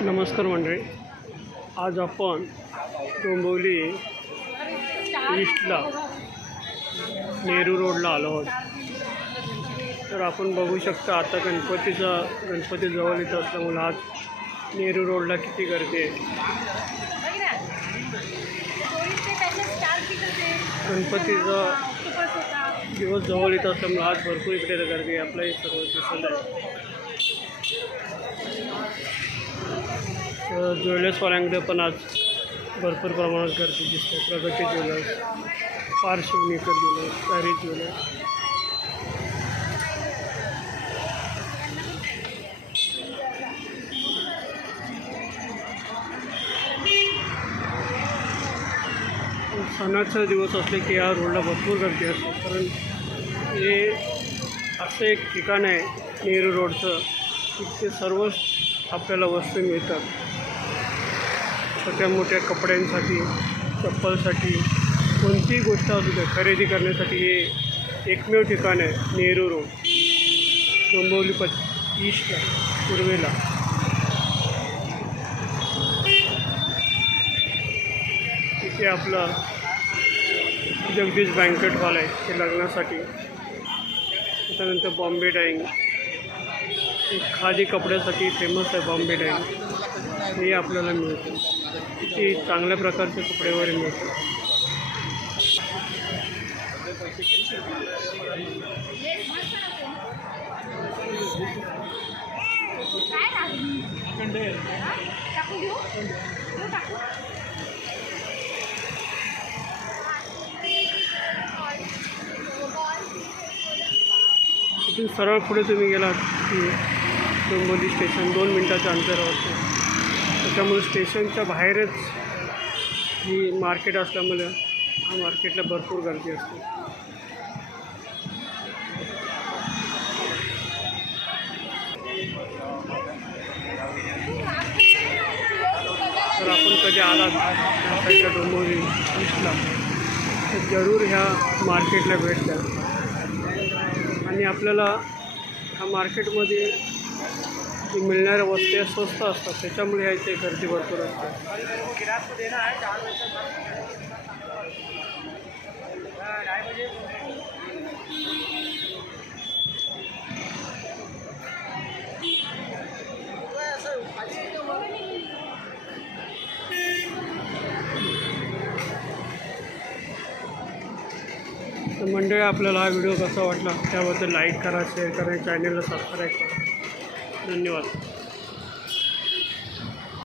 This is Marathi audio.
नमस्कार मंडळी. आज आपण डोंबिवली ईस्टला नेहरू रोडला आलो आहोत. तर आपण बघू शकता आता गणपतीचा गणपती जवळ येत असल्यामुळे आज नेहरू रोडला किती गर्दी आहे. गणपतीचा दिवस जवळ येत असल्यामुळे आज भरपूर इकडे गर्दी आहे. सर्व दिसत आहे. ज्वेलर्सवाल्यांकडे पण आज भरपूर प्रमाणात गर्दी दिसते. प्रगती ज्वेलर्स पार्श्वनिकर ज्वेलर्स पॅरी ज्वेलर्स. सणाचा दिवस असले की या रोडला भरपूर गर्दी असते. कारण हे असं एक ठिकाण आहे नेहरू रोडचं तिथे सर्वच आपल्याला वस्तू मिळतात. छोट्या मोठ्या कपड्यांसाठी चप्पलसाठी कोणतीही गोष्ट असू द्या खरेदी करण्यासाठी हे एकमेव ठिकाण आहे नेहरू रोड. डोंबिवली प ईस्टला पूर्वेला. इथे आपला जगदीश बँकेट हॉल आहे ते लग्नासाठी. त्याच्यानंतर बॉम्बे डाईंग खादी कपड्यासाठी फेमस आहे बॉम्बे डाईंग हे आपल्याला मिळतं. किती चांगल्या प्रकारचे कपडे वगैरे मिळतात सरळ पुढे तुम्ही गेलात की डोंबोली स्टेशन दोन मिनटाच्या अंतरावरती त्याच्यामुळे स्टेशनच्या बाहेरच ही मार्केट असल्यामुळे हा मार्केटला भरपूर गर्दी असते. तर आपण कधी आला या साईडला तर जरूर ह्या मार्केटला भेट द्या. आणि आपल्याला ह्या मार्केटमध्ये मिळणाऱ्या वस्तू या स्वस्त असतात त्याच्यामुळे यायचे इथे गर्दी भरपूर असते तर मंडळी आपल्याला हा व्हिडिओ कसा वाटला? त्याबद्दल लाईक करा शेअर करा चॅनलला सबस्क्राईब करा. धन्यवाद.